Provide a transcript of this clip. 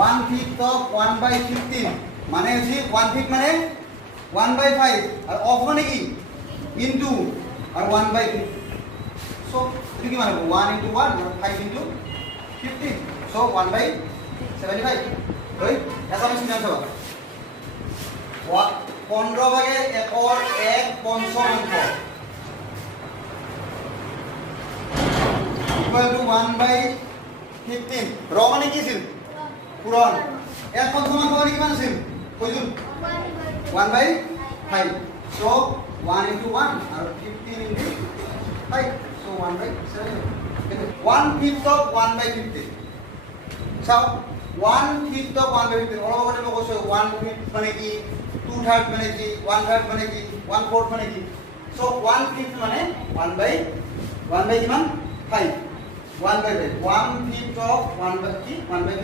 1/5 of 1/15 মানে হচ্ছে 1/5 মানে 1/5 আর অফ মানে কি ইনটু আর 1/5 সো এটা কি মানে 1 into 1 আর 5 into 15 সো 1/75 right এটা আমি শুনে আসব 15 ভাগে 1 পঞ্চমাংশ equal to 1/15 র মানে কি ছিল পূরণ 1 পঞ্চমাংশ মানে কি মানে ছিল কইছুন 1/5 so 1 into 1 are 15 into 5 so 1/7 1/5 of 1/15 so 1/5 of 1/15 অলপ আগতে মই কৈছো 1/5 মানে কি 2/3 মানে কি 1/3 মানে কি 1/4 মানে কি so 1/5 মানে 1/1 কিমান 5 1/5 1/5 of 1/1/5